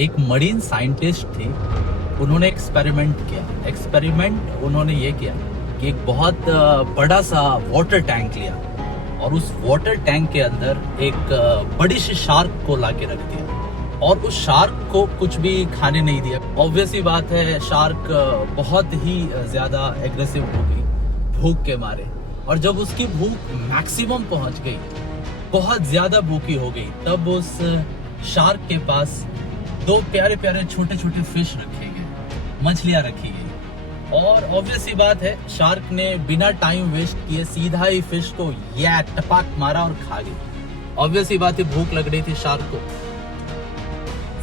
एक marine scientist थे। उन्होंने एक्सपेरिमेंट उन्होंने ये किया कि एक बहुत बड़ा सा वाटर टैंक लिया और उस वाटर टैंक के अंदर एक बड़ी सी शार्क को लाके रख दिया और उस शार्क को कुछ भी खाने नहीं दिया। ऑब्वियसली बात है, शार्क बहुत ही ज्यादा एग्रेसिव हो गई भूख के मारे, और जब उसकी भूख मैक्सिमम पहुंच गई, बहुत ज्यादा भूखी हो गई, तब उस शार्क के पास दो प्यारे प्यारे छोटे छोटे फिश रखे गए, मछलियां रखी गई। और ऑब्वियसली बात है, शार्क ने बिना टाइम वेस्ट किए सीधा ही फिश को या टपाक मारा और खा गई। ऑब्वियसली बात है, भूख लग रही थी शार्क को।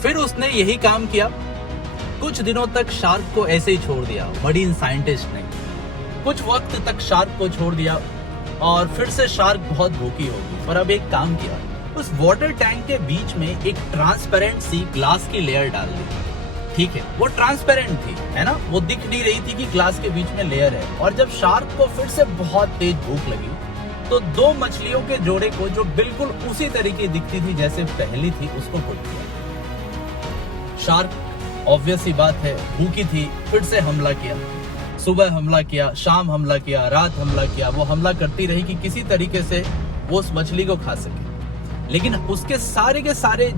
फिर उसने यही काम किया, कुछ दिनों तक शार्क को ऐसे ही छोड़ दिया। मरीन साइंटिस्ट ने कुछ वक्त तक शार्क को छोड़ दिया और फिर से शार्क बहुत भूखी हो गई। पर अब एक काम किया, उस वाटर टैंक के बीच में एक ट्रांसपेरेंट सी ग्लास की लेयर डाल दी। ठीक है, वो ट्रांसपेरेंट थी, है ना, वो दिख नहीं रही थी कि ग्लास के बीच में लेयर है। और जब शार्क को फिर से बहुत तेज भूख लगी, तो दो मछलियों के जोड़े को, जो बिल्कुल उसी तरीके दिखती थी जैसे पहली थी, उसको पुट किया। शार्क ऑब्वियसली बात है भूखी थी, फिर से हमला किया। सुबह हमला किया, शाम हमला किया, रात हमला किया। वो हमला करती रही कि किसी तरीके से वो उस मछली को खा सके। लेकिन उसके सारे के सारे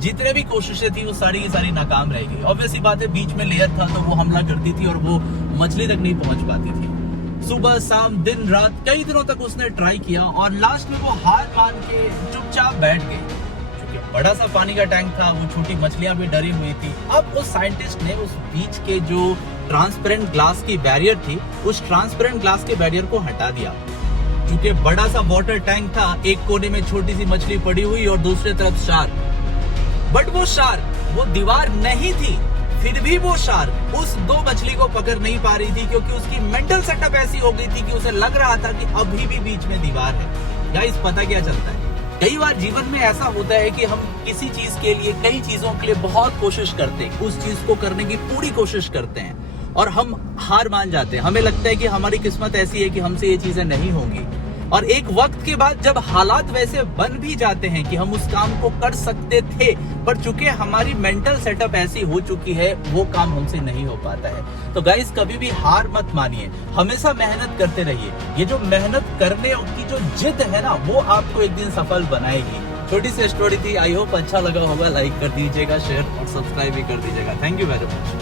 जितने भी कोशिशें थी, वो सारी की सारी नाकाम रह गई। ऑब्वियसली बात है, बीच में लेयर था तो वो हमला करती थी और वो मछली तक नहीं पहुंच पाती थी। सुबह शाम दिन रात कई दिनों तक उसने ट्राई किया और लास्ट में वो हार मान के चुपचाप बैठ गई। क्योंकि बड़ा सा पानी का टैंक था, वो छोटी मछलियां भी डरी हुई थी। अब उस साइंटिस्ट ने उस बीच के जो ट्रांसपेरेंट ग्लास की बैरियर थी, उस ट्रांसपेरेंट ग्लास के बैरियर को हटा दिया। क्योंकि बड़ा सा वाटर टैंक था, एक कोने में छोटी सी मछली पड़ी हुई और दूसरी तरफ शार्क। बट वो शार्क, वो दीवार नहीं थी, फिर भी वो शार्क उस दो मछली को पकड़ नहीं पा रही थी, क्योंकि उसकी मेंटल सेटअप ऐसी हो गई थी कि उसे लग रहा था कि अभी भी बीच में दीवार है। गाइस, पता क्या चलता है, कई बार जीवन में ऐसा होता है कि हम किसी चीज के लिए, कई चीजों के लिए बहुत कोशिश करते हैं, उस चीज को करने की पूरी कोशिश करते हैं और हम हार मान जाते हैं। हमें लगता है कि हमारी किस्मत ऐसी है कि हमसे ये चीजें नहीं होंगी। और एक वक्त के बाद जब हालात वैसे बन भी जाते हैं कि हम उस काम को कर सकते थे, पर चूंकि हमारी मेंटल सेटअप ऐसी हो चुकी है, वो काम हमसे नहीं हो पाता है। तो गाइस, कभी भी हार मत मानिए, हमेशा मेहनत करते रहिए। ये जो मेहनत करने की जो जिद है ना, वो आपको एक दिन सफल बनाएगी। छोटी सी स्टोरी थी, आई होप अच्छा लगा होगा। लाइक कर दीजिएगा, शेयर और सब्सक्राइब भी कर दीजिएगा। Thank you very much.